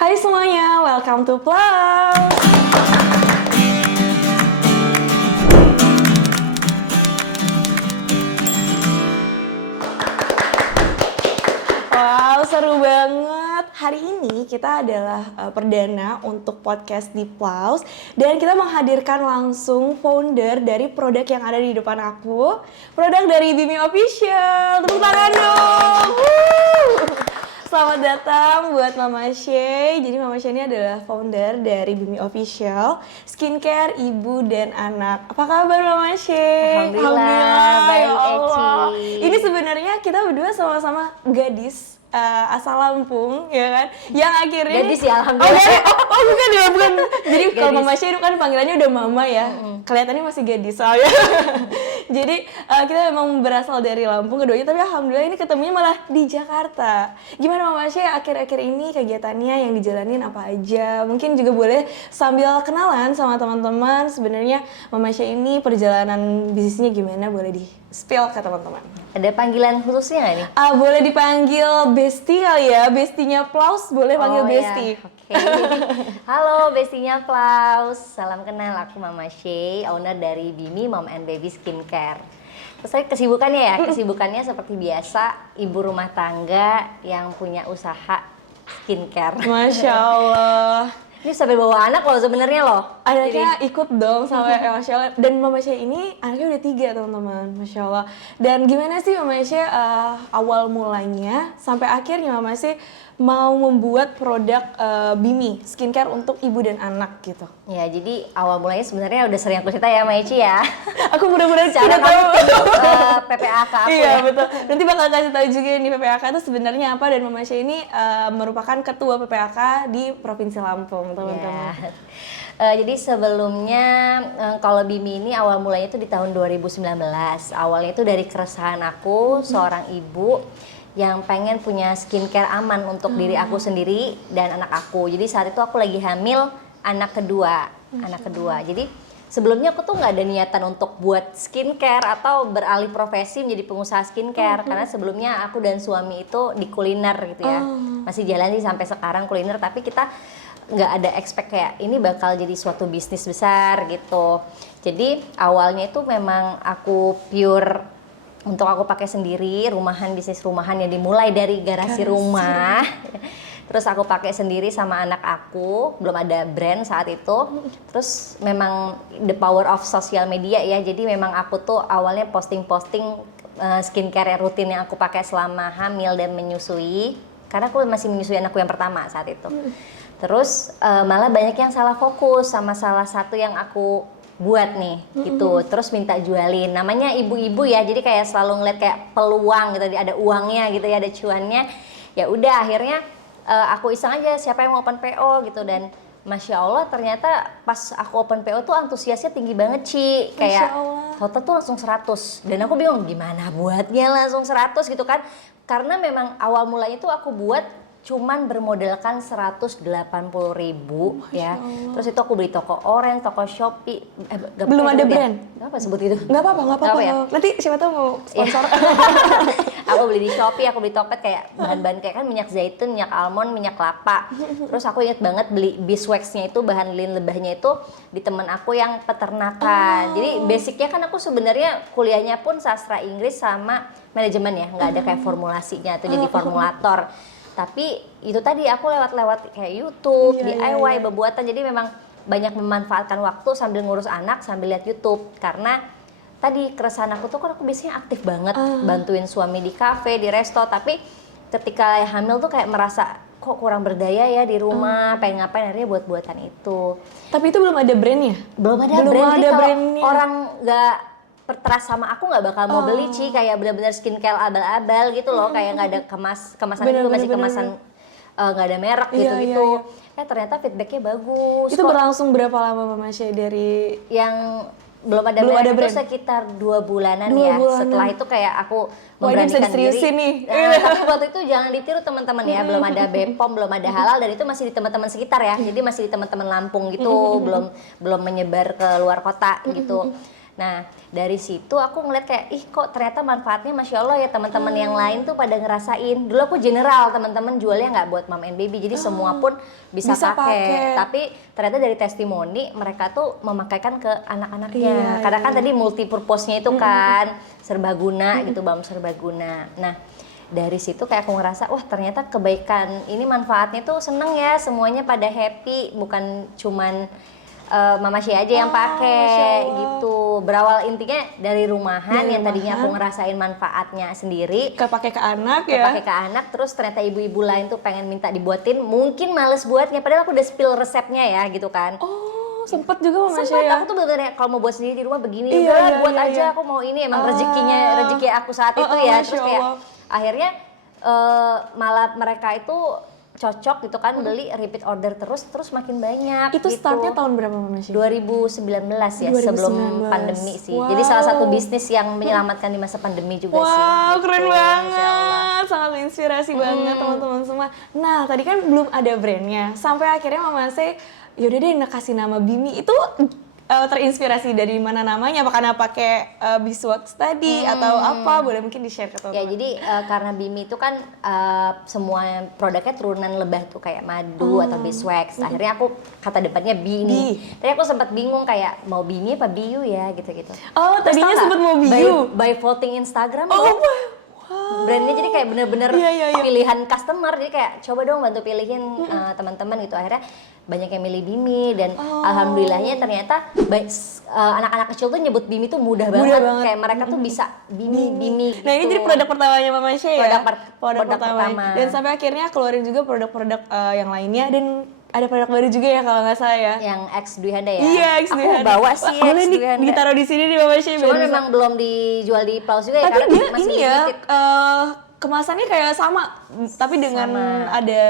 Hai semuanya, welcome to Plus. Wow, seru banget. Hari ini kita adalah perdana untuk podcast di Plus dan kita menghadirkan langsung founder dari produk yang ada di depan aku. Produk dari Bimi Official. Tepuk tangan dong. Selamat datang buat Mama Shay. Jadi Mama Shay ini adalah founder dari Bimi Official, skincare ibu dan anak. Apa kabar Mama Shay? Alhamdulillah, baik Eci. Ini sebenarnya kita berdua sama-sama gadis asal Lampung, ya kan? Yang akhirnya Gadis ya, alhamdulillah. Bukan ya, bukan. Jadi kalau Gadis. Mama Shay kan panggilannya udah Mama ya. Kelihatannya masih gadis soalnya. Jadi kita memang berasal dari Lampung keduanya, tapi alhamdulillah ini ketemunya malah di Jakarta. Gimana Mama Shay akhir-akhir ini kegiatannya yang dijalanin apa aja? Mungkin juga boleh sambil kenalan sama teman-teman. Sebenarnya Mama Shay ini perjalanan bisnisnya gimana? Boleh di-spill ke teman-teman. Ada panggilan khususnya nggak nih? Boleh dipanggil Besti kali ya, Bestinya Plaus boleh panggil Besti. Ya. Oke. Halo Bestinya Plaus, salam kenal, aku Mama Shay, owner dari Bimi Mom and Baby Skincare. Terus saya kesibukannya ya, kesibukannya seperti biasa, ibu rumah tangga yang punya usaha skincare. Masya Allah. Ini sampai bawa anak loh sebenarnya loh. Anaknya ikut dong sama Masya Allah. Dan Mama Shay ini anaknya udah 3 teman-teman, Masya Allah. Dan gimana sih Mama Shay awal mulanya sampai akhirnya Mama Shay mau membuat produk Bimi skincare untuk ibu dan anak gitu? Ya jadi awal mulanya sebenarnya udah sering aku cerita ya Mbak Eci ya. Aku benar-benar Cara tidak tahu. PPAK aku Iya ya. betul. Nanti bakal kasih tahu juga nih PPAK itu sebenarnya apa, dan Mama Shay ini merupakan ketua PPAK di Provinsi Lampung, teman-teman. Ya. Jadi sebelumnya kalau Bimi ini awal mulanya itu di tahun 2019. Awalnya itu dari keresahan aku seorang ibu yang pengen punya skincare aman untuk diri aku sendiri dan anak aku. Jadi saat itu aku lagi hamil anak kedua. Jadi sebelumnya aku tuh nggak ada niatan untuk buat skincare atau beralih profesi menjadi pengusaha skincare, karena sebelumnya aku dan suami itu di kuliner gitu ya. Masih jalan sih sampai sekarang kuliner, tapi kita nggak ada expect kayak ini bakal jadi suatu bisnis besar gitu. Jadi awalnya itu memang aku pure untuk aku pakai sendiri, bisnis rumahan yang dimulai dari garasi rumah. Terus aku pakai sendiri sama anak aku, belum ada brand saat itu. Terus memang the power of social media ya, jadi memang aku tuh awalnya posting-posting skincare rutin yang aku pakai selama hamil dan menyusui. Karena aku masih menyusui anakku yang pertama saat itu. Terus malah banyak yang salah fokus sama salah satu yang aku buat nih gitu, terus minta jualin, namanya ibu-ibu ya, jadi kayak selalu ngeliat kayak peluang gitu, ada uangnya gitu ya, ada cuannya. Ya udah akhirnya aku iseng aja siapa yang mau open PO gitu, dan Masya Allah ternyata pas aku open PO tuh antusiasnya tinggi banget Ci, kayak foto tuh langsung 100, dan aku bingung gimana buatnya langsung 100 gitu kan, karena memang awal mulanya tuh aku buat cuman bermodalkan 180.000 ya. Terus itu aku beli toko Orange, toko Shopee. Belum ada brand? Gak apa sebut itu? Nggak apa-apa. Ya? Nanti siapa tahu mau sponsor. Aku beli di Shopee, aku beli Tokped kayak bahan-bahan kayak kan minyak zaitun, minyak almond, minyak kelapa. Terus aku inget banget beli beeswax-nya itu, bahan lilin lebahnya itu di temen aku yang peternakan. Jadi basicnya kan aku sebenarnya kuliahnya pun sastra Inggris sama manajemen ya, nggak ada kayak formulasinya atau jadi formulator. Tapi itu tadi aku lewat-lewat kayak YouTube, DIY, bebuatan, jadi memang banyak memanfaatkan waktu sambil ngurus anak, sambil lihat YouTube. Karena tadi keresahan aku tuh kan aku biasanya aktif banget bantuin suami di kafe, di resto, tapi ketika hamil tuh kayak merasa kok kurang berdaya ya di rumah, pengen ngapain, akhirnya buat-buatan itu. Tapi itu belum ada brandnya? Belum ada brand, jadi kalau orang nggak tertrust sama aku nggak bakal mau beli Ci, kayak benar-benar skincare abal-abal gitu loh, kayak nggak ada kemasan itu masih kemasan nggak ada merek gitu-gitu. Ternyata feedbacknya bagus. Itu berlangsung berapa lama Mama Shay dari yang belum ada brand itu sekitar 2 bulanan ya. Setelah itu kayak aku memberanikan diri. Nih. Tapi waktu itu jangan ditiru teman-teman ya, belum ada BPOM, belum ada halal, dan itu masih di teman-teman sekitar ya. Jadi masih di teman-teman Lampung gitu, belum menyebar ke luar kota gitu. Nah dari situ aku ngeliat kayak ih kok ternyata manfaatnya masya Allah ya teman-teman yang lain tuh pada ngerasain. Dulu aku general teman-teman jualnya nggak buat mom and baby, jadi semua pun bisa pakai. Tapi ternyata dari testimoni mereka tuh memakaikan ke anak-anaknya. Karena kan tadi multi purpose-nya itu kan serbaguna gitu, bam serbaguna. Nah dari situ kayak aku ngerasa wah ternyata kebaikan ini manfaatnya tuh seneng ya, semuanya pada happy, bukan cuman Mama Syah aja yang pakai gitu. Berawal intinya dari rumahan yang tadinya aku ngerasain manfaatnya sendiri, kepake ke anak ya. kepake ke anak, terus ternyata ibu-ibu lain tuh pengen minta dibuatin, mungkin males buatnya padahal aku udah spill resepnya ya gitu kan. Oh, sempet juga Mama Syah ya. Aku tuh bener-bener kalau mau buat sendiri di rumah begini, buat aja aku mau ini, emang rezeki aku saat itu ya. Terus kayak akhirnya malah mereka itu cocok gitu kan, beli repeat order terus makin banyak. Itu gitu. startnya tahun berapa Mama Syah? 2019 ya, 2019. Sebelum pandemi sih. Jadi salah satu bisnis yang menyelamatkan di masa pandemi juga sih. Wow, keren banget. Sangat menginspirasi banget teman-teman semua. Nah, tadi kan belum ada brandnya. Sampai akhirnya Mama Syah yaudah deh kasih nama Bimi. Itu terinspirasi dari mana namanya? Apa karena pakai beeswax tadi atau apa? Boleh mungkin di-share ke teman-teman. Ya jadi karena Bimi itu kan semua produknya turunan lebah tuh kayak madu atau beeswax. Akhirnya aku kata depannya Bi ini. Tadi aku sempat bingung kayak mau Bimi apa Biu ya gitu-gitu. Oh, tadinya sempat mau Biu. By voting Instagram. Oh, brandnya jadi kayak bener-bener pilihan customer, jadi kayak coba dong bantu pilihin teman-teman gitu. Akhirnya banyak yang milih Bimi dan alhamdulillahnya ternyata anak-anak kecil tuh nyebut Bimi tuh mudah banget. Kayak mereka tuh bisa Bimi gitu. Nah ini jadi produk pertamanya Mama Syah ya? Produk pertama. Dan sampai akhirnya keluarin juga produk-produk yang lainnya, dan ada produk baru juga ya kalau nggak salah ya? Yang X Dwi Handa ya? Iya, X Dwi Handa. Aku bawa sih X Dwi Handa. Ditaruh di sini di Mama Syah. Cuma memang belum dijual di Plaus juga ya, tapi karena dia masih ini ya, kemasannya kayak sama, tapi dengan ada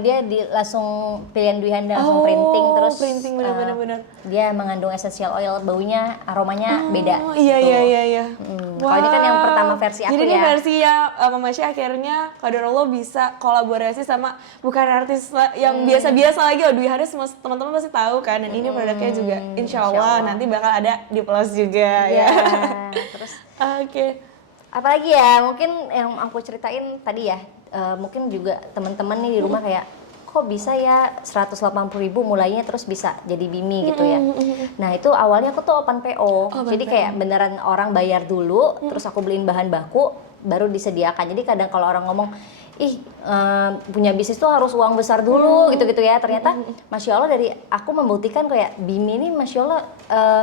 dia langsung pilihan Dwi Handa, langsung printing, terus printing bener-bener. Dia mengandung essential oil, baunya, aromanya beda. Iya. Kalau ini kan yang pertama versi aku. Jadi ini versi yang Mama Syah akhirnya qadarullah bisa kolaborasi sama bukan artis yang biasa-biasa lagi. Dwi Handa semua teman-teman pasti tahu kan, dan ini produknya juga insya Allah nanti bakal ada di Plus juga ya. Terus Oke. apalagi ya, mungkin yang aku ceritain tadi ya, mungkin juga teman-teman nih di rumah kayak kok bisa ya 180.000 mulainya terus bisa jadi Bimi gitu ya. Nah itu awalnya aku tuh open PO, jadi kayak beneran orang bayar dulu, terus aku beliin bahan baku baru disediakan. Jadi kadang kalau orang ngomong punya bisnis tuh harus uang besar dulu gitu-gitu ya, ternyata masya Allah dari aku membuktikan kayak Bimi ini masya Allah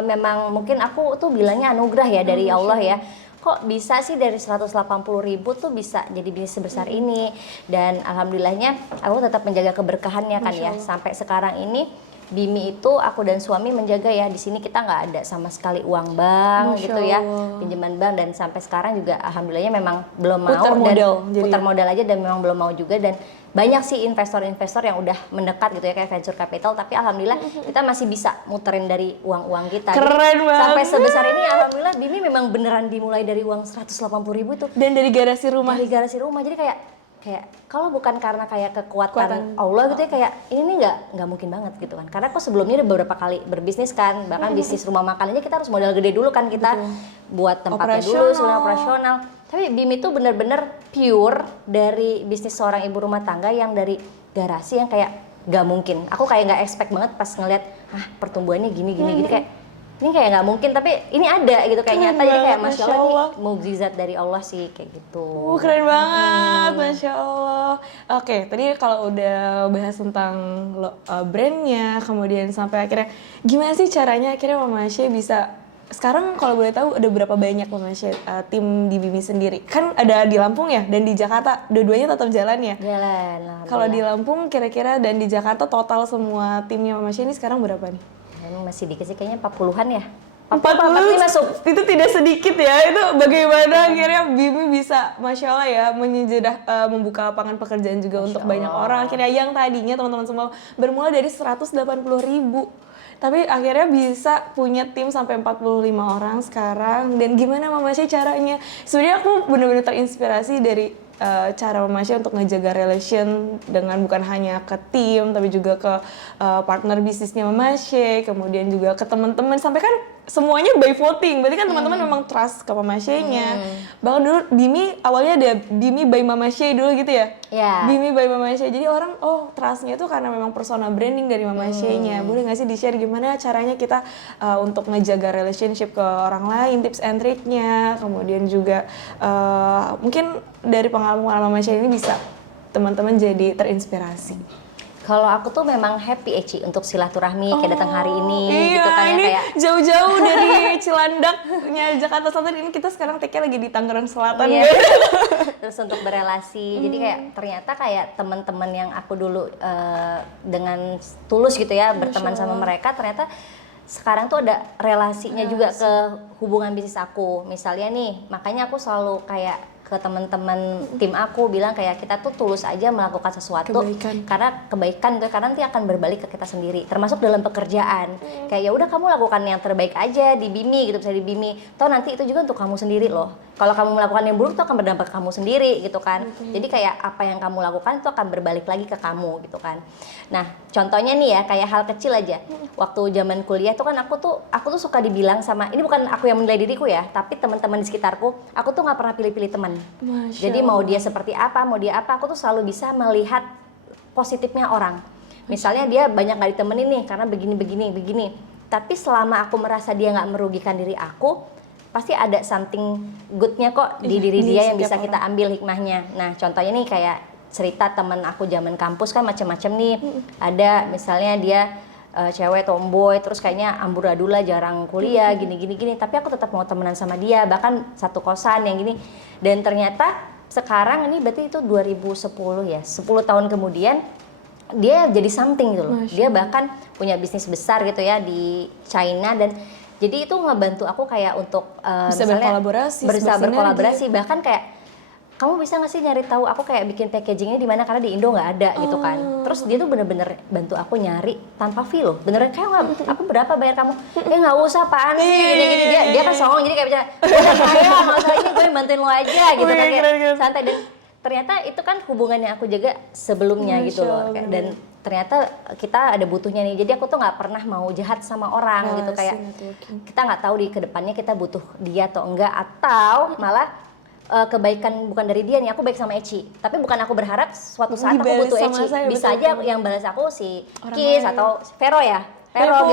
memang mungkin aku tuh bilangnya anugerah ya dari Allah ya. Kok bisa sih dari 180.000 tuh bisa jadi bisnis sebesar ini, dan alhamdulillahnya aku tetap menjaga keberkahannya kan ya. Sampai sekarang ini Bimi itu aku dan suami menjaga ya, di sini kita nggak ada sama sekali uang bank gitu ya, pinjaman bank, dan sampai sekarang juga alhamdulillahnya memang belum mau putar modal aja, dan memang belum mau juga. Dan banyak sih investor-investor yang udah mendekat gitu ya kayak venture capital, tapi alhamdulillah kita masih bisa muterin dari uang kita. Keren banget. Sampai sebesar ini alhamdulillah Bimi memang beneran dimulai dari uang 180.000 tuh. Dan dari garasi rumah. Jadi kayak kalau bukan karena kayak kekuatan Allah gitu ya, kayak ini nih nggak mungkin banget gitu kan. Karena aku sebelumnya udah beberapa kali berbisnis kan, bahkan bisnis rumah makan aja kita harus modal gede dulu kan, kita buat tempatnya dulu, sebenarnya operasional. Tapi Bimi itu bener-bener pure dari bisnis seorang ibu rumah tangga yang dari garasi yang kayak nggak mungkin. Aku kayak nggak expect banget pas ngeliat pertumbuhannya gini kayak ini kayak nggak mungkin, tapi ini ada gitu kayak nyata. Jadi kayak masya Allah ini mukjizat dari Allah sih kayak gitu. Keren banget, masya Allah. Oke, tadi kalau udah bahas tentang brandnya, kemudian sampai akhirnya gimana sih caranya akhirnya Mama Syah bisa, sekarang kalau boleh tahu ada berapa banyak Mama Syah tim di Bimi sendiri? Kan ada di Lampung ya dan di Jakarta, dua-duanya tetap jalan ya? Jalan. Kalau di Lampung kira-kira dan di Jakarta total semua timnya Mama Syah ini sekarang berapa nih? Masih dikit sih, kayaknya 40-an ya. 40 masuk. Itu tidak sedikit ya. Itu bagaimana akhirnya Bimi bisa masya Allah ya membuka lapangan pekerjaan juga untuk banyak orang. Akhirnya yang tadinya teman-teman semua bermula dari 180.000, tapi akhirnya bisa punya tim sampai 45 orang sekarang. Dan gimana Mama Syah caranya? Sebenarnya aku benar-benar terinspirasi dari cara Mama Syah untuk ngejaga relation dengan bukan hanya ke tim, tapi juga ke partner bisnisnya Mama Syah, kemudian juga ke teman-teman. Sampai kan semuanya by voting. Berarti kan teman-teman memang trust ke Mama Sheikh-nya. Bahkan dulu Bimi awalnya ada Bimi by Mama Sheikh dulu gitu ya. Iya. Bimi by Mama Sheikh. Jadi orang trust-nya itu karena memang personal branding dari Mama Sheikh-nya. Boleh nggak sih di-share gimana caranya kita untuk ngejaga relationship ke orang lain, tips and trick-nya. Kemudian juga mungkin dari pengalaman Mama Sheikh ini bisa teman-teman jadi terinspirasi. Kalau aku tuh memang happy Eci untuk silaturahmi kayak datang hari ini Iya, gitu kan ya, ini kayak jauh-jauh dari Cilandaknya Jakarta Selatan, ini kita sekarang take-nya lagi di Tangerang Selatan. Iya. Guys. Terus untuk berelasi, jadi kayak ternyata kayak teman-teman yang aku dulu dengan tulus gitu ya berteman sama mereka, ternyata sekarang tuh ada relasinya juga ke hubungan bisnis aku. Misalnya nih, makanya aku selalu kayak ke teman-teman tim aku bilang kayak kita tuh tulus aja melakukan sesuatu karena kebaikan itu karena nanti akan berbalik ke kita sendiri, termasuk dalam pekerjaan. Kayak ya udah kamu lakukan yang terbaik aja di Bimi gitu, bisa di Bimi toh nanti itu juga untuk kamu sendiri loh. Kalau kamu melakukan yang buruk itu akan berdampak ke kamu sendiri gitu kan. Jadi kayak apa yang kamu lakukan itu akan berbalik lagi ke kamu gitu kan. Nah contohnya nih ya kayak hal kecil aja. Waktu zaman kuliah tuh kan aku tuh suka dibilang sama, ini bukan aku yang menilai diriku ya, tapi teman-teman di sekitarku, aku tuh nggak pernah pilih-pilih teman. Jadi mau dia seperti apa, mau dia apa, aku tuh selalu bisa melihat positifnya orang. Misalnya dia banyak nggak ditemenin nih karena begini. Tapi selama aku merasa dia nggak merugikan diri aku, pasti ada something goodnya kok di diri dia yang bisa kita ambil hikmahnya. Nah contohnya nih kayak cerita teman aku zaman kampus kan macam-macam nih. Ada misalnya dia cewek tomboy, terus kayaknya amburadula jarang kuliah, gini. Tapi aku tetap mau temenan sama dia, bahkan satu kosan yang gini. Dan ternyata sekarang ini berarti itu 2010 ya, 10 tahun kemudian dia jadi something gitu loh. Dia bahkan punya bisnis besar gitu ya di China, dan jadi itu ngebantu aku kayak untuk bisa berkolaborasi, bahkan kayak kamu bisa nggak sih nyari tahu aku kayak bikin packagingnya di mana karena di Indo nggak ada gitu kan. Terus dia tuh bener-bener bantu aku nyari tanpa fee loh, beneran kayak aku berapa bayar kamu? Nggak usah, apaan sih gini dia kan songong, jadi kayak bicara nggak usah, ini gue bantuin lo aja gitu kan, kayak santai. Dan ternyata itu kan hubungan yang aku jaga sebelumnya gitu loh, dan ternyata kita ada butuhnya nih, jadi aku tuh nggak pernah mau jahat sama orang gitu, kayak kita nggak tahu di kedepannya kita butuh dia atau enggak, atau malah kebaikan bukan dari dia nih, aku baik sama Eci, tapi bukan aku berharap suatu saat aku butuh Eci, bisa aja yang balas aku si Kis atau Vero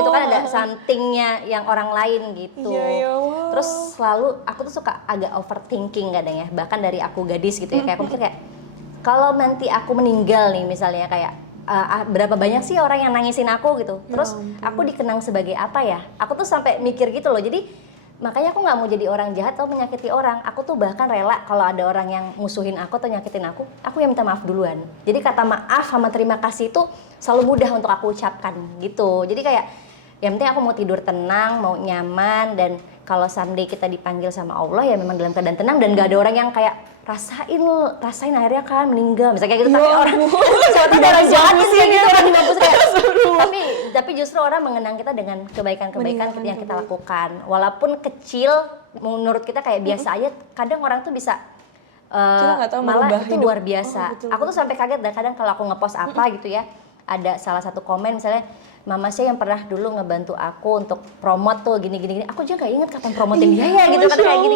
gitu kan, ada somethingnya yang orang lain gitu. Terus selalu aku tuh suka agak overthinking kadang ya, bahkan dari aku gadis gitu ya, kayak aku mikir kayak kalau nanti aku meninggal nih misalnya, kayak berapa banyak sih orang yang nangisin aku gitu, terus aku dikenang sebagai apa ya, aku tuh sampai mikir gitu loh. Jadi makanya aku nggak mau jadi orang jahat atau menyakiti orang. Aku tuh bahkan rela kalau ada orang yang musuhin aku atau nyakitin aku yang minta maaf duluan. Jadi kata maaf sama terima kasih itu selalu mudah untuk aku ucapkan gitu. Jadi kayak yang penting aku mau tidur tenang, mau nyaman, dan kalau someday kita dipanggil sama Allah ya memang dalam keadaan tenang, dan gak ada orang yang kayak rasain akhirnya kan meninggal misalnya kayak gitu. Tapi orang tidak orang jahat sih gitu, orang di kampus kayak tapi justru orang mengenang kita dengan kebaikan-kebaikan yang kita lakukan, walaupun kecil menurut kita kayak biasa aja, kadang orang tuh bisa malah itu luar biasa. Aku tuh sampai kaget dan kadang kalau aku ngepost apa gitu ya, ada salah satu komen misalnya, Mama Sheikh yang pernah dulu ngebantu aku untuk promote tuh gini, aku juga gak inget kapan promotin dia ya gitu, karena kayak gini,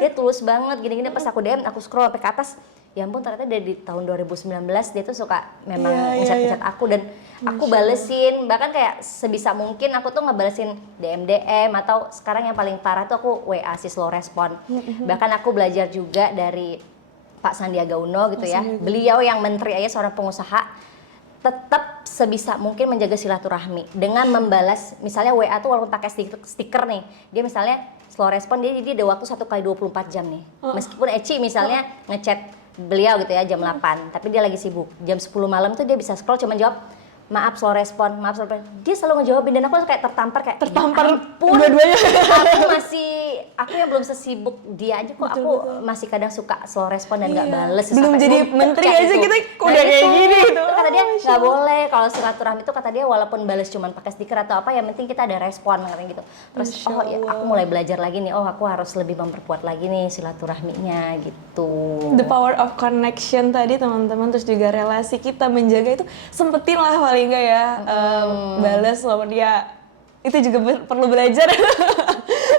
dia tulus banget gini. Pas aku DM, aku scroll sampai ke atas, ya ampun ternyata dari tahun 2019 dia tuh suka memang ngecat aku, dan aku balesin, bahkan kayak sebisa mungkin aku tuh ngebalesin DM atau sekarang yang paling parah tuh aku WA si slow respon. Bahkan aku belajar juga dari Pak Sandiaga Uno gitu ya, beliau yang menteri aja seorang pengusaha tetap sebisa mungkin menjaga silaturahmi dengan membalas, misalnya WA tuh walaupun pakai stiker nih, dia misalnya slow respon, dia ada waktu 1 kali 24 jam nih. Meskipun Eci misalnya ngechat beliau gitu ya jam 8, tapi dia lagi sibuk, jam 10 malam tuh dia bisa scroll cuma jawab maaf slow respon, dia selalu ngejawabin, dan aku kayak tertampar ya dua-duanya. Aku yang belum sesibuk dia aja kok, aku masih kadang suka slow respon dan nggak bales. Belum jadi menteri aja kita udah kayak gini gitu. Kata dia nggak boleh kalau silaturahmi itu, kata dia walaupun bales cuman pakai stiker atau apa, yang penting kita ada respon katanya gitu. Terus ya, aku mulai belajar lagi nih, aku harus lebih memperkuat lagi nih silaturahminya gitu. The power of connection tadi teman-teman, terus juga relasi kita menjaga itu, sempetin lah paling enggak ya balas walaupun dia itu juga perlu belajar.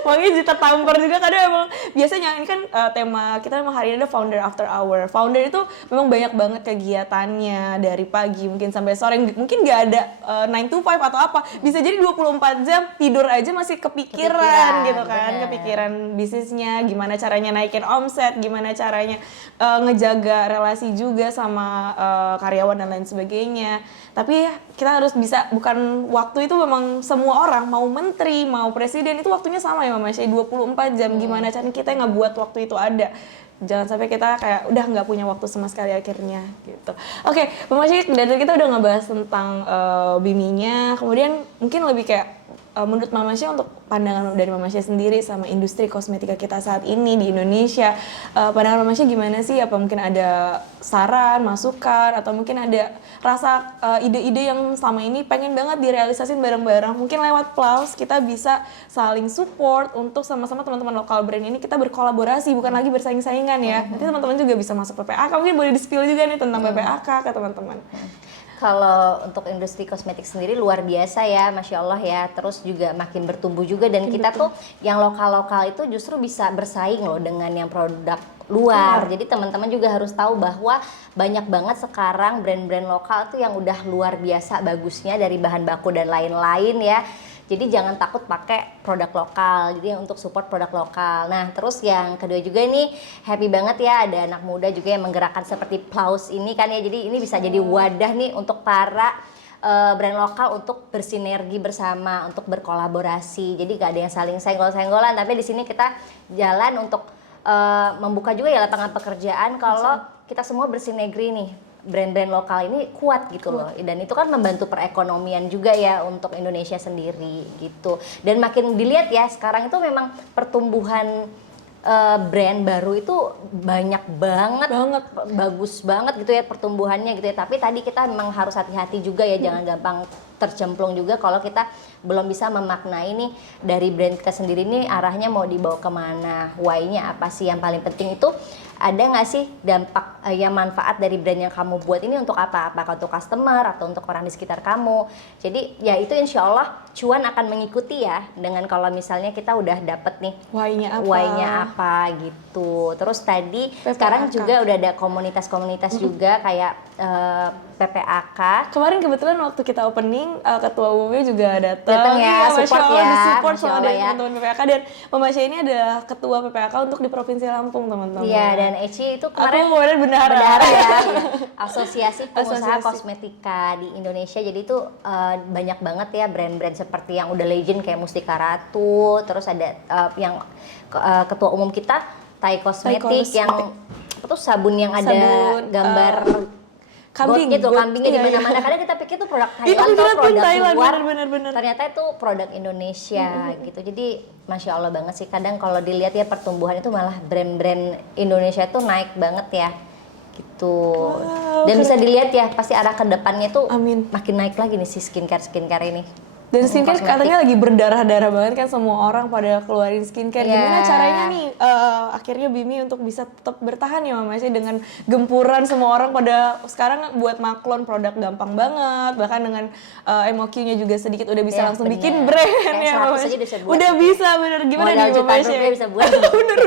Makanya Zita tampar juga kadang emang biasanya ini kan tema kita memang hari ini ada founder after hour. Founder itu memang banyak banget kegiatannya dari pagi mungkin sampai sore, mungkin nggak ada 9 to 5 atau apa. Bisa jadi 24 jam tidur aja masih kepikiran gitu kan, bener. kepikiran bisnisnya, gimana caranya naikin omset, gimana caranya ngejaga relasi juga sama karyawan dan lain sebagainya. Tapi kita harus bisa, bukan waktu itu memang semua orang, mau menteri, mau presiden, itu waktunya sama ya Mama Shay, 24 jam. Gimana caranya kita ngebuat waktu itu ada. Jangan sampai kita kayak udah nggak punya waktu sama sekali akhirnya gitu. Oke, Mama Shay, dari kita udah ngebahas tentang Biminya, kemudian mungkin lebih kayak menurut Mama Shay, untuk pandangan dari Mama Shay sendiri sama industri kosmetika kita saat ini di Indonesia, pandangan Mama Shay gimana sih? Apa mungkin ada saran, masukan, atau mungkin ada rasa ide-ide yang selama ini pengen banget direalisasin bareng-bareng? Mungkin lewat Plaus kita bisa saling support untuk sama-sama teman-teman lokal brand ini kita berkolaborasi, bukan lagi bersaing-saingan ya. Nanti teman-teman juga bisa masuk PPAK, mungkin boleh di-spill juga nih tentang PPAK ke teman-teman. Kalau untuk industri kosmetik sendiri luar biasa ya, Masya Allah ya. Terus juga makin bertumbuh juga, dan kita tuh yang lokal-lokal itu justru bisa bersaing loh dengan yang produk luar. Jadi teman-teman juga harus tahu bahwa banyak banget sekarang brand-brand lokal tuh yang udah luar biasa bagusnya dari bahan baku dan lain-lain ya. Jadi jangan takut pakai produk lokal, jadi untuk support produk lokal. Nah terus yang kedua juga ini happy banget ya, ada anak muda juga yang menggerakkan seperti Plaus ini kan ya. Jadi ini bisa jadi wadah nih untuk para brand lokal untuk bersinergi bersama, untuk berkolaborasi. Jadi gak ada yang saling senggol-senggolan, tapi di sini kita jalan untuk membuka juga ya lapangan pekerjaan kalau kita semua bersinergi nih. Brand-brand lokal ini kuat gitu loh, dan itu kan membantu perekonomian juga ya untuk Indonesia sendiri gitu. Dan makin dilihat ya sekarang itu memang pertumbuhan brand baru itu banyak banget, bagus banget gitu ya pertumbuhannya gitu ya. Tapi tadi kita memang harus hati-hati juga ya, jangan gampang tercemplung juga kalau kita belum bisa memaknai nih dari brand kita sendiri nih arahnya mau dibawa kemana, why-nya apa sih. Yang paling penting itu ada nggak sih dampak yang manfaat dari brand yang kamu buat ini untuk apa? Apakah untuk customer atau untuk orang di sekitar kamu? Jadi ya itu insya Allah cuan akan mengikuti ya, dengan kalau misalnya kita udah dapet nih why-nya apa gitu. Terus tadi sekarang juga udah ada komunitas-komunitas juga kayak PPAK. Kemarin kebetulan waktu kita opening ketua umumnya juga datang ya, support ya, support sama dari teman-teman PPAK, dan Mama Shay ini adalah ketua PPAK untuk di Provinsi Lampung teman-teman. Iya, dan Eci itu kemarin bendahara ya, Asosiasi Pengusaha Kosmetika di Indonesia. Jadi itu banyak banget ya brand-brand seperti yang udah legend kayak Mustika Ratu, terus ada yang ketua umum kita Thai Kosmetik yang apa tuh sabun yang ada gambar kambing gitu, kambingnya di mana-mana. Kadang kita pikir tuh produk Thailand atau produk luar, bener. ternyata itu produk Indonesia gitu. Jadi Masya Allah banget sih, kadang kalau dilihat ya pertumbuhan itu malah brand-brand Indonesia tuh naik banget ya gitu. Dan bisa dilihat ya pasti arah ke depannya tuh makin naik lagi nih si skincare ini. Dan skincare katanya lagi berdarah-darah banget kan, semua orang pada keluarin skincare. Gimana caranya nih akhirnya Bimi untuk bisa tetap bertahan ya Mama Shay dengan gempuran semua orang pada sekarang buat maklon produk gampang banget, bahkan dengan MOQ-nya juga sedikit udah bisa langsung bikin brand ya Mama Shay. Udah bisa bener, gimana nih Mama Shay? Bisa buat. bener.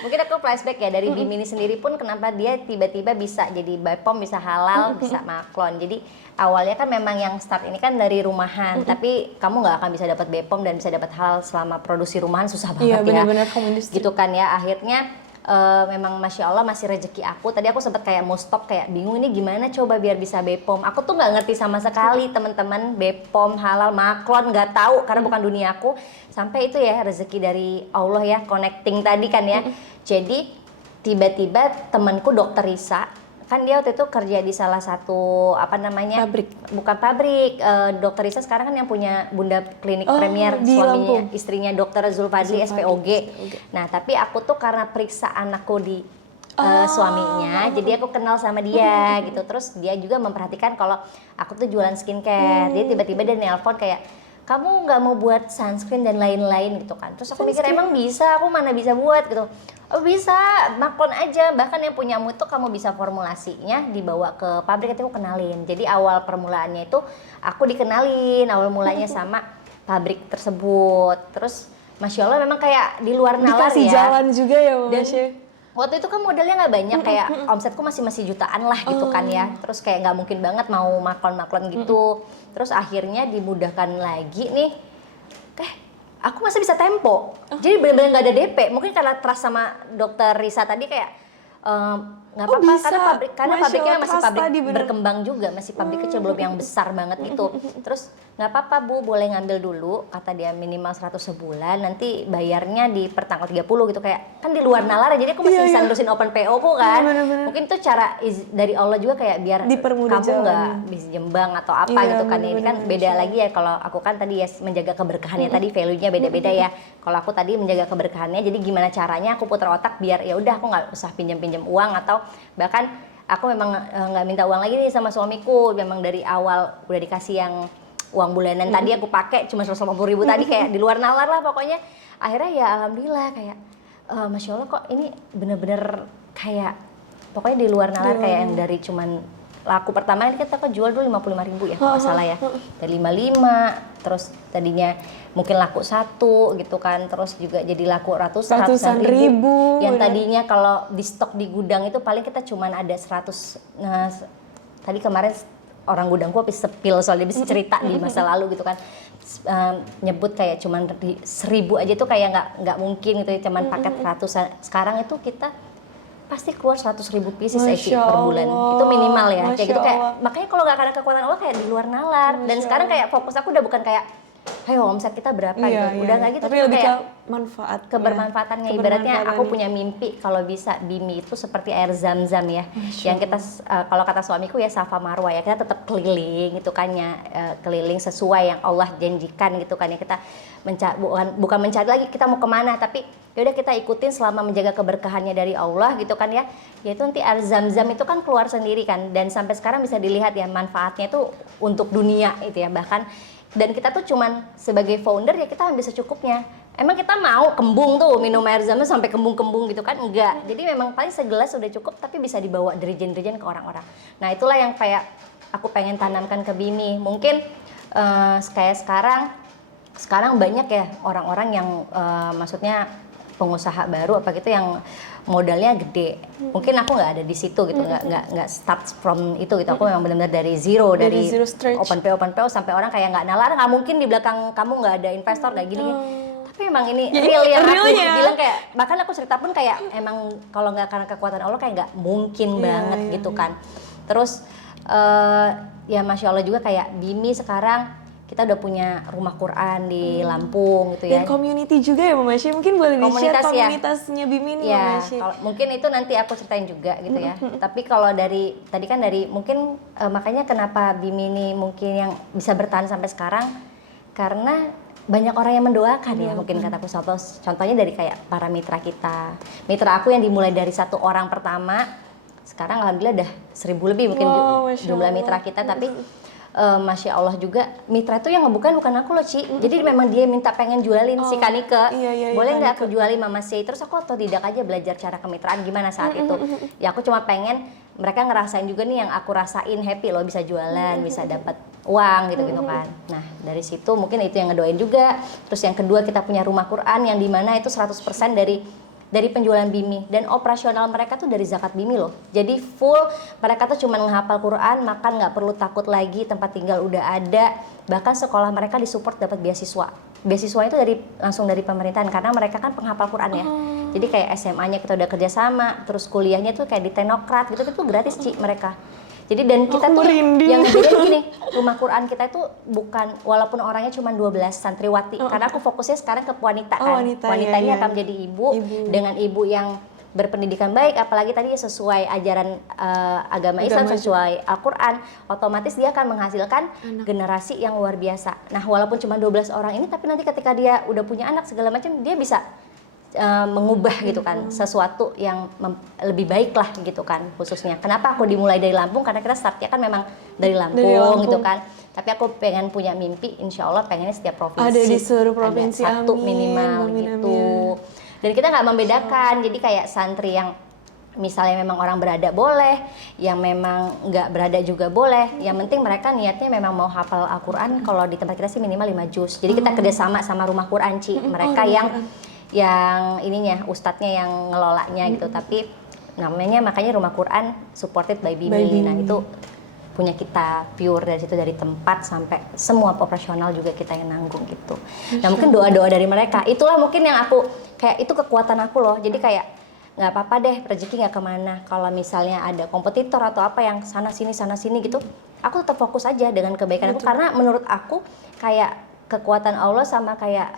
Mungkin aku flashback ya dari Bimi ini sendiri pun kenapa dia tiba-tiba bisa jadi BPOM, bisa halal, bisa maklon. Jadi awalnya kan memang yang start ini kan dari rumahan, tapi kamu nggak akan bisa dapat BPOM dan bisa dapat halal selama produksi rumahan, susah banget ya. Iya benar-benar home industry. Gitu kan ya, akhirnya memang Masya Allah masih rezeki aku. Tadi aku sempat kayak mau stop, kayak bingung ini gimana coba biar bisa BPOM. Aku tuh nggak ngerti sama sekali teman-teman BPOM, halal, maklon, nggak tahu karena bukan dunia aku. Sampai itu ya rezeki dari Allah ya, connecting tadi kan ya. Jadi tiba-tiba temanku Dokter Risa, kan dia waktu itu kerja di salah satu bukan pabrik, Dokter Risa sekarang kan yang punya Bunda Klinik Premier, suaminya, istrinya Dokter Zulfadli SPOG. Nah tapi aku tuh karena periksa anakku di suaminya, jadi aku kenal sama dia gitu. Terus dia juga memperhatikan kalau aku tuh jualan skincare. Dia tiba-tiba dia nelpon kayak, kamu nggak mau buat sunscreen dan lain-lain gitu kan. Terus aku mikir emang bisa, aku mana bisa buat gitu. Oh bisa, maklon aja. Bahkan yang punyamu itu kamu bisa formulasinya dibawa ke pabrik, nanti aku kenalin. Jadi awal permulaannya itu aku dikenalin, awal mulanya sama pabrik tersebut. Terus Masya Allah memang kayak di luar nalar Dikasih ya. jalan juga ya Mama Dan Syah. waktu itu kan modalnya nggak banyak, kayak omsetku masih jutaan lah gitu kan ya. Terus kayak nggak mungkin banget mau maklon gitu. Terus akhirnya dimudahkan lagi nih, aku masih bisa tempo. Jadi benar-benar nggak ada DP. Mungkin karena trust sama dokter Risa tadi kayak nggak apa-apa bisa. karena Masya pabriknya Allah, masih trust pabrik tadi bener. berkembang juga, masih pabrik kecil belum yang besar banget gitu. Terus nggak apa-apa Bu, boleh ngambil dulu, kata dia minimal 100 sebulan, nanti bayarnya di per tanggal 30 gitu, kayak kan di luar nalar, jadi aku masih bisa nerusin open PO ku kan. Bener-bener. Mungkin itu cara dari Allah juga kayak biar Dipermudah kamu nggak jalannya. bisa jembang atau apa Iya, gitu kan. Ini bener-bener, kan beda lagi ya, kalau aku kan tadi ya menjaga keberkahannya tadi, value-nya beda-beda ya. Kalau aku tadi menjaga keberkahannya, jadi gimana caranya aku putar otak biar ya udah aku nggak usah pinjam-pinjam uang, atau bahkan aku memang nggak minta uang lagi nih sama suamiku. Memang dari awal udah dikasih yang uang bulanan tadi aku pakai cuma 150.000 tadi, kayak di luar nalar lah pokoknya. Akhirnya ya alhamdulillah kayak Masya Allah kok ini bener-bener kayak pokoknya di luar nalar, kayak yang dari cuman laku pertama ini kita jual dulu 55.000 ya kalau nggak salah ya, dari 55, terus tadinya mungkin laku 1 gitu kan, terus juga jadi laku ratusan ribu. Yang tadinya kalau di stok di gudang itu paling kita cuman ada 100. Nah, tadi kemarin orang gudangku habis sepil soalnya bisa cerita di masa lalu gitu kan, nyebut kayak cuman 1.000 aja tuh kayak nggak mungkin gitu ya, cuman paket ratusan. Sekarang itu kita pasti keluar 100.000 pieces per bulan, itu minimal ya. Kayak gitu, kayak makanya kalau nggak karena kekuatan Allah kayak di luar nalar. Dan sekarang kayak fokus aku udah bukan kayak ayo omset kita berapa gitu, udah nggak gitu, tapi lebih kayak ke manfaat, kebermanfaatannya. Ibaratnya aku punya mimpi kalau bisa Bimi itu seperti air zam-zam ya, yang kita kalau kata suamiku ya Safa Marwa ya, kita tetap keliling gitu kan ya, keliling sesuai yang Allah janjikan gitu kan ya. Kita bukan mencari lagi kita mau kemana, tapi ya udah kita ikutin selama menjaga keberkahannya dari Allah gitu kan ya. Yaitu nanti air zam-zam itu kan keluar sendiri kan, dan sampai sekarang bisa dilihat ya manfaatnya itu untuk dunia itu ya. Bahkan dan kita tuh cuman sebagai founder ya kita ambil secukupnya. Emang kita mau kembung tuh minum air zam sampai kembung-kembung gitu kan? Enggak. Jadi memang paling segelas sudah cukup, tapi bisa dibawa dirijen-dirijen ke orang-orang. Nah itulah yang kayak aku pengen tanamkan ke Bimi. Mungkin kayak sekarang banyak ya orang-orang yang maksudnya pengusaha baru apa gitu yang modalnya gede. Mungkin aku nggak ada di situ gitu, nggak start from itu gitu. Aku memang benar-benar dari zero open PO sampai orang kayak nggak nalar, nggak mungkin di belakang kamu nggak ada investor kayak gini. Tapi emang ini ya, real yang aku realnya. bilang, kayak bahkan aku cerita pun kayak emang kalau nggak karena kekuatan Allah kayak nggak mungkin banget gitu kan. Terus ya Masya Allah juga kayak Bimi sekarang kita udah punya rumah Quran di Lampung gitu ya. Dan community juga ya Mama Syah, mungkin boleh di-share komunitasnya Bimi nih Mama Syah. Kalau mungkin itu nanti aku ceritain juga gitu ya. Tapi kalau dari tadi kan dari mungkin makanya kenapa Bimi ini mungkin yang bisa bertahan sampai sekarang, karena banyak orang yang mendoakan ya. Mungkin kataku contohnya dari kayak para mitra kita. Mitra aku yang dimulai dari 1 orang pertama, sekarang alhamdulillah udah 1.000 lebih mungkin jumlah mitra kita. Tapi Masya Allah juga mitra itu yang ngebukain bukan aku loh Ci. Jadi memang dia minta pengen jualin si Kanike. Boleh nggak aku jualin Mama Syah? Terus aku otodidak aja belajar cara kemitraan gimana saat itu. Ya aku cuma pengen mereka ngerasain juga nih yang aku rasain, happy loh bisa jualan, bisa dapat uang gitu kan. Nah dari situ mungkin itu yang ngedoain juga. Terus yang kedua kita punya rumah Quran yang dimana itu 100% dari penjualan Bimi, dan operasional mereka tuh dari zakat Bimi loh. Jadi full mereka tuh cuma menghafal Quran, makan nggak perlu takut lagi, tempat tinggal udah ada, bahkan sekolah mereka disupport dapat beasiswa. Beasiswa itu langsung dari pemerintahan karena mereka kan penghafal Quran ya. Jadi kayak SMA-nya kita udah kerjasama, terus kuliahnya tuh kayak di Teknokrat gitu, itu gratis Ci mereka. Jadi dan kita tuh yang ngebedain gini, rumah Quran kita itu bukan, walaupun orangnya cuma 12 santriwati, karena aku fokusnya sekarang ke wanita kan. Wanita ini akan menjadi ibu dengan ibu yang berpendidikan baik, apalagi tadi sesuai ajaran agama Islam, sesuai Al-Quran, otomatis dia akan menghasilkan generasi yang luar biasa. Nah walaupun cuma 12 orang ini, tapi nanti ketika dia udah punya anak segala macam, dia bisa mengubah gitu kan, sesuatu yang lebih baik lah gitu kan. Khususnya kenapa aku dimulai dari Lampung, karena kita startnya kan memang dari Lampung gitu kan. Tapi aku pengen punya mimpi, insya Allah pengennya setiap provinsi ada di seluruh provinsi, ada 1 minimal gitu. Dan kita nggak membedakan, jadi kayak santri yang misalnya memang orang berada boleh, yang memang nggak berada juga boleh. Yang penting mereka niatnya memang mau hafal Al-Quran. Kalau di tempat kita sih minimal 5 juz. Jadi kita kerjasama sama rumah Quran, Ci. Mereka yang ininya, ustadznya yang ngelolanya gitu. Tapi namanya makanya rumah Quran supported by Bimi. Nah itu punya kita pure dari situ, dari tempat sampai semua operasional juga kita yang nanggung gitu. Nah mungkin doa-doa dari mereka, itulah mungkin yang aku kayak itu kekuatan aku loh. Jadi kayak nggak apa-apa deh rezeki nggak kemana, kalau misalnya ada kompetitor atau apa yang sana sini gitu, aku tetap fokus aja dengan kebaikan aku, karena menurut aku kayak kekuatan Allah sama kayak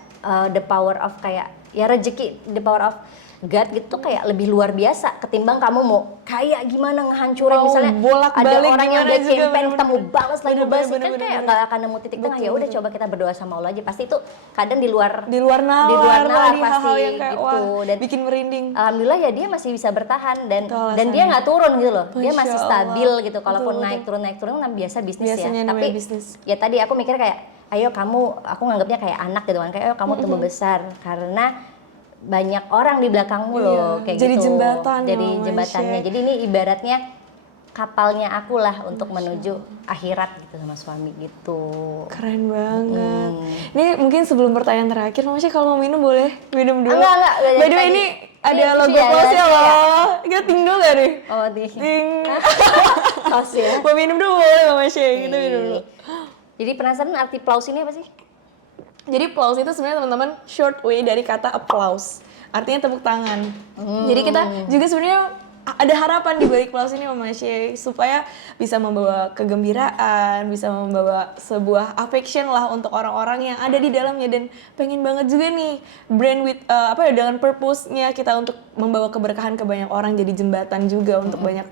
the power of kayak ya rezeki, the power of God gitu kayak lebih luar biasa ketimbang kamu mau kayak gimana ngehancurin, misalnya ada orang yang udah campaign kamu balas lagi kan kayak nggak akan nemu titik tengah. Ya udah coba kita berdoa sama Allah aja, pasti itu kadang di luar nalar pasti yang kayak, gitu. Wah, dan bikin merinding. Alhamdulillah ya dia masih bisa bertahan dan dia nggak turun gitu loh, dia masih stabil gitu. Kalaupun naik turun kan biasa bisnis ya, tapi ya tadi aku mikir kayak ayo kamu, aku nganggapnya kayak anak gitu kan, kayak ayo kamu tumbuh besar karena banyak orang di belakangmu loh, kayak jadi gitu. Jadi jembatannya. Jadi ini ibaratnya kapalnya aku lah untuk menuju akhirat gitu sama suami gitu. Keren banget. Ini mungkin sebelum pertanyaan terakhir, Mama Syah kalau mau minum boleh minum dulu. Enggak. By the way ini ada logo Close-nya loh. Kita tinggal gak nih? Oh, ting. Close ya. Mau minum dulu boleh Mama Syah, kita minum dulu. Jadi penasaran arti applause ini apa sih? Jadi applause itu sebenarnya teman-teman short way dari kata applause. Artinya tepuk tangan. Jadi kita juga sebenarnya ada harapan di balik applause ini Mama Syah, supaya bisa membawa kegembiraan, bisa membawa sebuah affection lah untuk orang-orang yang ada di dalamnya. Dan pengen banget juga nih brand with dengan purpose-nya kita untuk membawa keberkahan ke banyak orang, jadi jembatan juga untuk banyak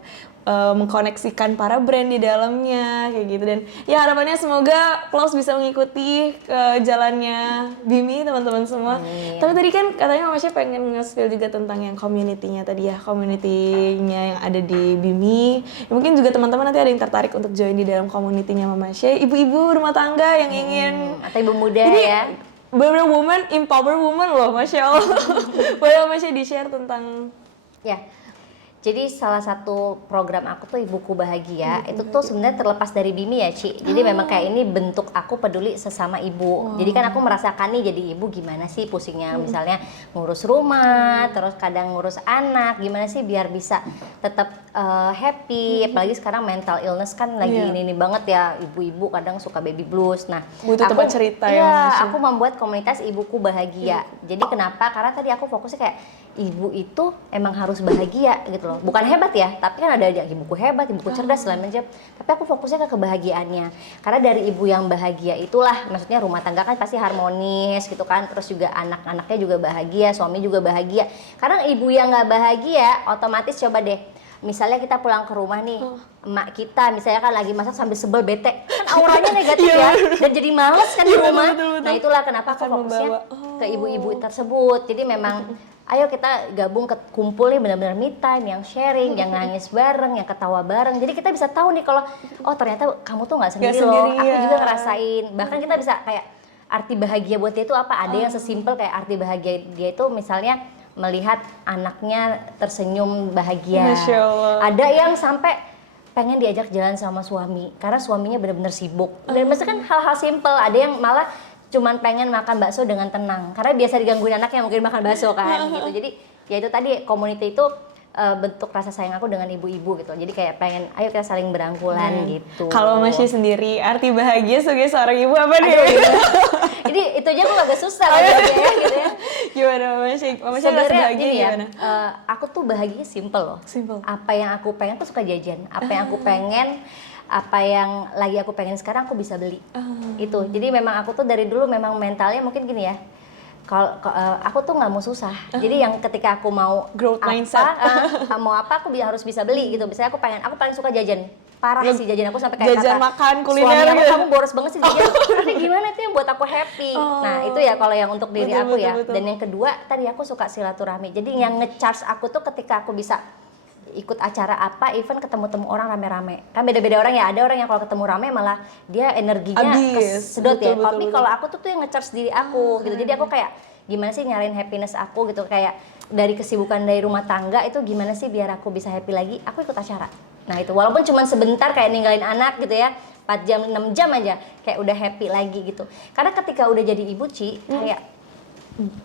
mengkoneksikan para brand di dalamnya kayak gitu. Dan ya harapannya semoga Klaus bisa mengikuti jalannya Bimi teman-teman semua. Tapi tadi kan katanya Mama Syah pengen nge-spill juga tentang yang community-nya tadi ya, community-nya yang ada di Bimi. Ya, mungkin juga teman-teman nanti ada yang tertarik untuk join di dalam community-nya Mama Syah, ibu-ibu rumah tangga yang ingin atau ibu muda jadi, ya. Bener woman, empower woman loh, Masya Allah. Boleh Mama Syah di-share tentang ya. Jadi salah satu program aku tuh Ibuku Bahagia, itu tuh sebenarnya terlepas dari Bimi ya, Ci. Jadi memang kayak ini bentuk aku peduli sesama ibu. Jadi kan aku merasakan nih jadi ibu gimana sih pusingnya, misalnya ngurus rumah, terus kadang ngurus anak, gimana sih biar bisa tetap happy. Apalagi sekarang mental illness kan lagi ini banget ya, ibu-ibu kadang suka baby blues. Nah, butuh tempat cerita ya. Iya, aku membuat komunitas Ibuku Bahagia. Jadi kenapa? Karena tadi aku fokusnya kayak ibu itu emang harus bahagia gitu loh. Bukan hebat ya, tapi kan ada yang ibuku hebat, ibuku cerdas, segala macam. Tapi aku fokusnya ke kebahagiaannya. Karena dari ibu yang bahagia itulah, maksudnya rumah tangga kan pasti harmonis gitu kan. Terus juga anak-anaknya juga bahagia, suami juga bahagia. Karena ibu yang nggak bahagia, otomatis coba deh. Misalnya kita pulang ke rumah nih, emak kita misalnya kan lagi masak sambil sebel bete, kan auranya negatif ya, dan jadi males kan di rumah. Betul. Nah itulah kenapa aku fokusnya ke ibu-ibu tersebut. Jadi memang ayo kita gabung kumpul nih benar-benar me time, yang sharing, yang nangis bareng, yang ketawa bareng. Jadi kita bisa tahu nih kalau oh ternyata kamu tuh nggak sendiri loh. Aku juga ngerasain. Bahkan kita bisa kayak arti bahagia buat dia itu apa? Ada yang sesimpel kayak arti bahagia dia itu misalnya melihat anaknya tersenyum bahagia. Masya Allah. Ada yang sampai pengen diajak jalan sama suami karena suaminya benar-benar sibuk. Dan maksudnya kan hal-hal simpel. Ada yang malah cuman pengen makan bakso dengan tenang karena biasa digangguin anak yang mungkin makan bakso kan gitu. Jadi ya itu tadi community itu bentuk rasa sayang aku dengan ibu-ibu gitu. Jadi kayak pengen ayo kita saling berangkulan gitu. Kalau Mama Syah sendiri arti bahagia sebagai seorang ibu apa nih? Jadi itu aja aku agak susah ya gitu ya. Gimana Mama Syah? Mama Syah rasa bahagia gimana? Aku tuh bahagia simple loh. Simple. Apa yang aku pengen tuh suka jajan. Apa yang aku pengen, apa yang lagi aku pengen sekarang aku bisa beli. Itu. Jadi memang aku tuh dari dulu memang mentalnya mungkin gini ya. Kalau aku tuh nggak mau susah. Jadi yang ketika aku mau growth mindset. Mau apa aku harus bisa beli gitu. Misalnya aku paling suka jajan. Parah sih jajan aku sampai kayak jajan kata makan kuliner suami aku, gitu. kamu boros banget sih jajan. Tapi gimana itu yang buat aku happy. Nah itu ya kalau yang untuk diri aku ya. Dan yang kedua tadi aku suka silaturahmi. Jadi yang nge-charge aku tuh ketika aku bisa ikut acara apa, even ketemu-temu orang rame-rame. Kan beda-beda orang ya, ada orang yang kalau ketemu rame malah dia energinya kesedot ya. Tapi kalau aku tuh yang nge-charge diri aku gitu. Jadi aku kayak gimana sih nyariin happiness aku gitu, kayak dari kesibukan dari rumah tangga itu gimana sih biar aku bisa happy lagi, aku ikut acara. Nah itu walaupun cuma sebentar kayak ninggalin anak gitu ya, 4 jam 6 jam aja kayak udah happy lagi gitu. Karena ketika udah jadi ibu Ci, kayak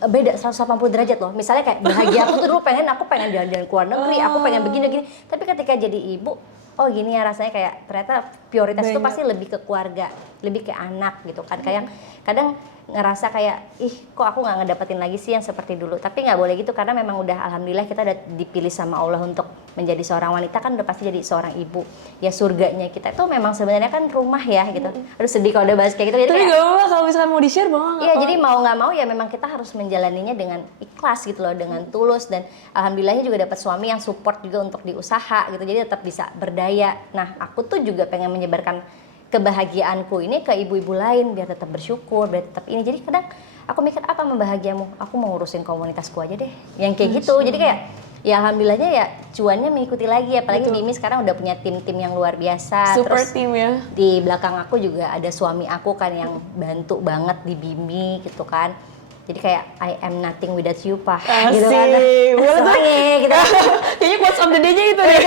beda 180 derajat loh. Misalnya kayak bahagia aku tuh dulu aku pengen jalan-jalan ke luar negeri, aku pengen begini-begini. Tapi ketika jadi ibu, oh gini ya rasanya, kayak ternyata prioritas itu pasti lebih ke keluarga, lebih ke anak gitu kan. Kayak kadang ngerasa kayak kok aku nggak ngedapetin lagi sih yang seperti dulu. Tapi nggak boleh gitu, karena memang udah alhamdulillah kita udah dipilih sama Allah untuk menjadi seorang wanita, kan udah pasti jadi seorang ibu. Ya surganya kita itu memang sebenarnya kan rumah ya gitu. Aduh sedih kalau udah bahas kayak gitu. Jadi tapi gak apa-apa kalau misalkan mau di-share banget. Iya, jadi mau nggak mau ya memang kita harus menjalaninya dengan ikhlas gitu loh, dengan tulus. Dan alhamdulillahnya juga dapat suami yang support juga untuk di usaha gitu, jadi tetap bisa berdaya. Nah aku tuh juga pengen menyebarkan kebahagiaanku ini ke ibu-ibu lain biar tetap bersyukur, biar tetap ini. Jadi kadang aku mikir, apa membahagiamu? Aku mau ngurusin komunitasku aja deh, yang kayak gitu. Jadi kayak ya alhamdulillahnya ya cuannya mengikuti lagi, apalagi Bimi sekarang udah punya tim-tim yang luar biasa. Super Terus team ya. di belakang aku juga ada suami aku kan yang bantu banget di Bimi gitu kan. Jadi kayak I am nothing without you, Pak. Gitu kan. Soalnya gitu. Kayaknya quotes of the day-nya itu deh.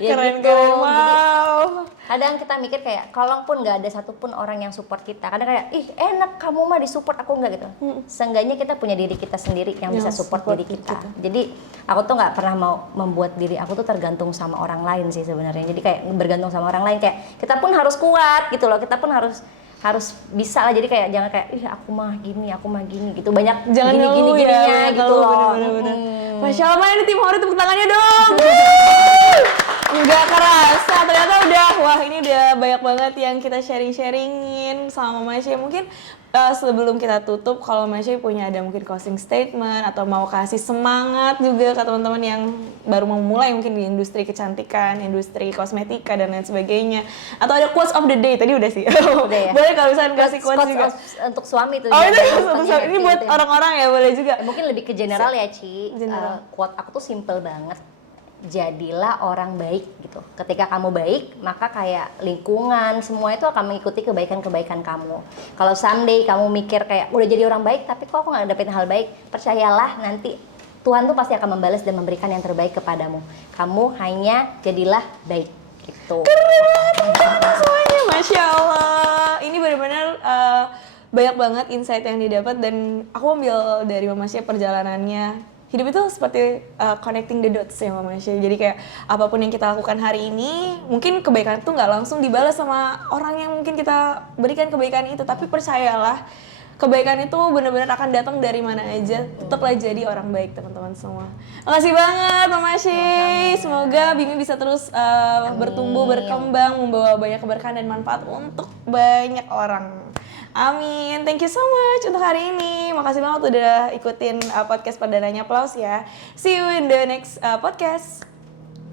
Ya Keren-keren, gitu. wow. Kadang kita mikir kayak kalaupun nggak ada satupun orang yang support kita, kadang kayak enak kamu mah disupport, aku nggak gitu. Seenggaknya kita punya diri kita sendiri yang bisa support diri kita. Jadi aku tuh nggak pernah mau membuat diri aku tuh tergantung sama orang lain sih sebenarnya. Jadi kayak bergantung sama orang lain, kayak kita pun harus kuat gitu loh, kita pun harus bisa lah. Jadi kayak jangan kayak aku mah gini gitu, banyak Jangan gini-gininya ya, gitu loh. Bener-bener. Masya Allah, ini tim Hori, tepuk tangannya dong. Nggak kerasa, ternyata wah ini udah banyak banget yang kita sharing-sharingin sama Mama Shay. Mungkin sebelum kita tutup, kalau Mama Shay punya ada mungkin closing statement atau mau kasih semangat juga ke teman-teman yang baru mau mulai mungkin di industri kecantikan, industri kosmetika dan lain sebagainya. Atau ada quotes of the day, tadi udah sih. Udah ya? Boleh kalau misalnya kasih quotes juga. Untuk suami tuh. Oh itu untuk suami, ini buat orang-orang ya, boleh juga. Mungkin lebih ke general ya Ci. General. Quote aku tuh simple banget. Jadilah orang baik gitu. Ketika kamu baik, maka kayak lingkungan semua itu akan mengikuti kebaikan-kebaikan kamu. Kalau someday kamu mikir kayak udah jadi orang baik tapi kok aku nggak dapetin hal baik, percayalah nanti Tuhan tuh pasti akan membalas dan memberikan yang terbaik kepadamu. Kamu hanya jadilah baik gitu. Keren semuanya, Masya Allah. Ini benar-benar banyak banget insight yang didapat, dan aku ambil dari Mama Shay perjalanannya. Hidup itu seperti connecting the dots ya Mama Shay. Jadi kayak apapun yang kita lakukan hari ini, mungkin kebaikan itu nggak langsung dibalas sama orang yang mungkin kita berikan kebaikan itu, tapi percayalah kebaikan itu benar-benar akan datang dari mana aja. Tetaplah jadi orang baik teman-teman semua. Makasih banget Mama Shay. Semoga Bimi bisa terus bertumbuh, berkembang, membawa banyak keberkahan dan manfaat untuk banyak orang. Amin. Thank you so much untuk hari ini. Makasih banget udah ikutin podcast perdananya Plaus ya. See you in the next podcast.